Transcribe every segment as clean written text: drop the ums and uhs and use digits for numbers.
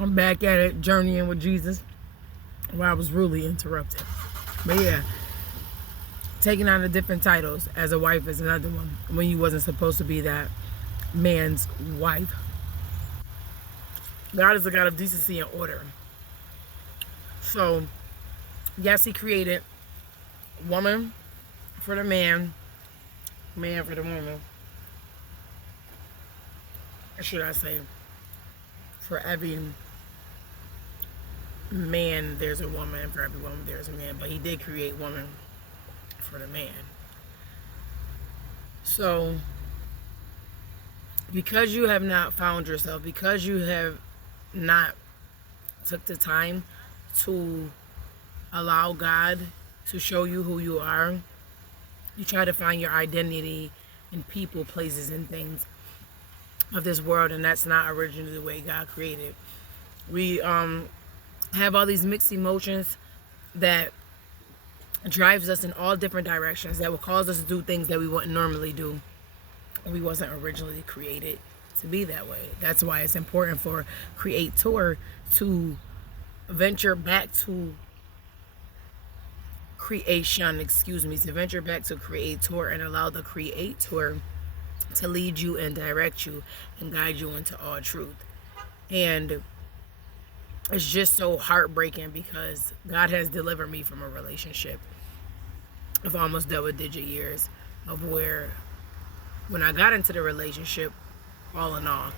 I'm back at it, journeying with Jesus, where I was rudely interrupted. But yeah, taking on the different titles as a wife is another one when you wasn't supposed to be that man's wife. God is a God of decency and order. So, yes, he created woman for the man, man for the woman. Or should I say, for every man, there's a woman. For every woman, there's a man. But he did create woman for the man. So, because you have not found yourself, because you have not took the time to allow God to show you who you are, you try to find your identity in people, places, and things of this world, and that's not originally the way God created. We have all these mixed emotions that drives us in all different directions, that will cause us to do things that we wouldn't normally do. We wasn't originally created to be that way. That's why it's important for creator to venture back to creation, to venture back to creator and allow the creator to lead you and direct you and guide you into all truth. And it's just so heartbreaking because God has delivered me from a relationship of almost double-digit years of where when I got into the relationship, all in all,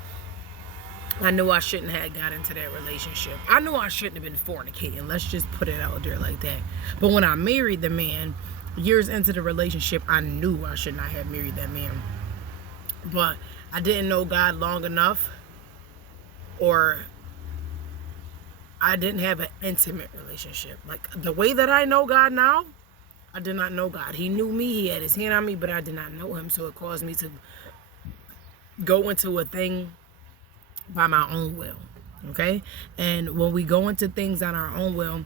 I knew I shouldn't have got into that relationship. I knew I shouldn't have been fornicating. Let's just put it out there like that. But when I married the man, years into the relationship, I knew I should not have married that man. But I didn't know God long enough, or I didn't have an intimate relationship. Like the way that I know God now, I did not know God. He knew me, he had his hand on me, but I did not know him. So it caused me to go into a thing by my own will, okay? And when we go into things on our own will,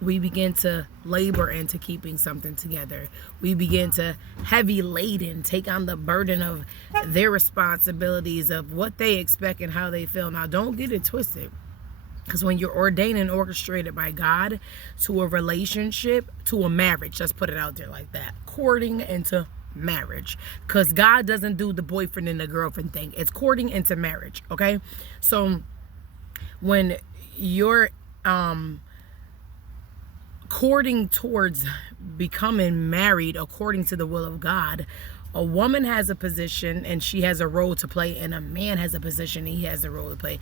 we begin to labor into keeping something together. We begin to heavy laden, take on the burden of their responsibilities, of what they expect and how they feel. Now, don't get it twisted. Because when you're ordained and orchestrated by God to a relationship, to a marriage, let's put it out there like that, courting into marriage. Because God doesn't do the boyfriend and the girlfriend thing. It's courting into marriage, okay? So when you're courting towards becoming married according to the will of God, a woman has a position and she has a role to play, and a man has a position and he has a role to play.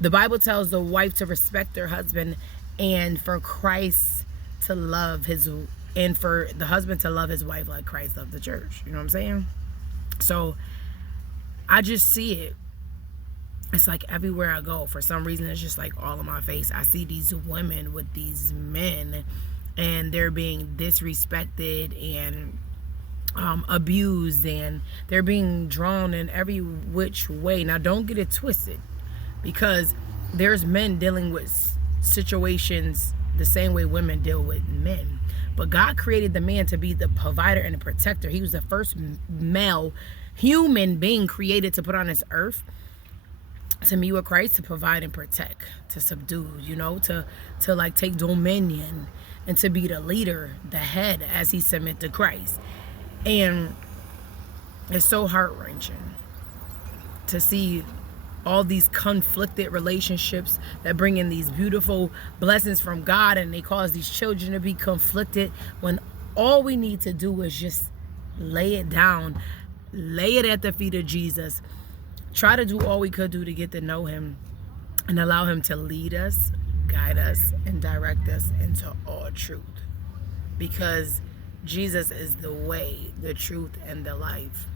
The Bible tells the wife to respect her husband, and for Christ to love his, and for the husband to love his wife like Christ loved the church. You know what I'm saying? So I just see it. It's like everywhere I go, for some reason, it's just like all in my face. I see these women with these men, and they're being disrespected and abused, and they're being drawn in every which way. Now, don't get it twisted, because there's men dealing with situations the same way women deal with men. But God created the man to be the provider and the protector. He was the first male human being created to put on this earth to meet with Christ, to provide and protect, to subdue, you know, to like take dominion, and to be the leader, the head, as he submit to Christ. And it's so heart-wrenching to see all these conflicted relationships that bring in these beautiful blessings from God, and they cause these children to be conflicted, when all we need to do is just lay it down, lay it at the feet of Jesus, try to do all we could do to get to know him, and allow him to lead us, guide us, and direct us into all truth. Because Jesus is the way, the truth, and the life.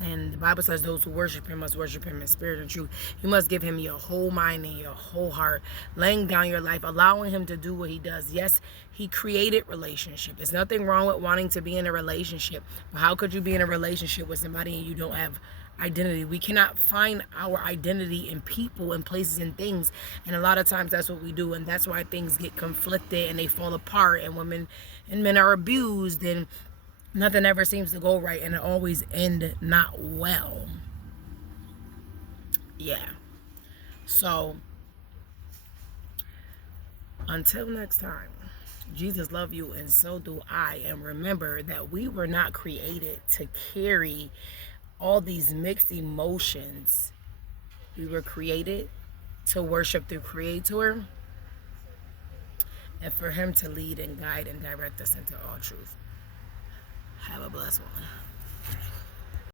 And the Bible says those who worship him must worship him in spirit and truth. You must give him your whole mind and your whole heart, laying down your life, allowing him to do what he does. Yes, he created relationship. There's nothing wrong with wanting to be in a relationship. But how could you be in a relationship with somebody and you don't have identity? We cannot find our identity in people and places and things. And a lot of times that's what we do. And that's why things get conflicted and they fall apart, and women and men are abused, and nothing ever seems to go right, and it always end not well. Yeah. So Until next time, Jesus love you and so do I. And remember that we were not created to carry all these mixed emotions. We were created to worship the Creator and for Him to lead and guide and direct us into all truth. Have a blessed one.